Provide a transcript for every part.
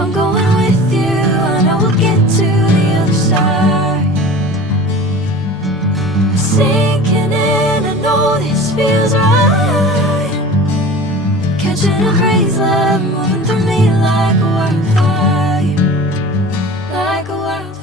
I'm going with you, I know we'll get to the other side. Sinking in, I know this feels right. Catching a crazy love, moving through me like a wildfire, like a wildfire.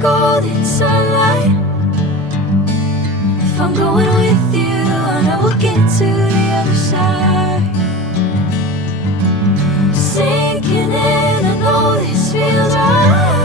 Golden sunlight. If I'm going with you, I know we'll get to the other side. Sinking in, I know this feels right.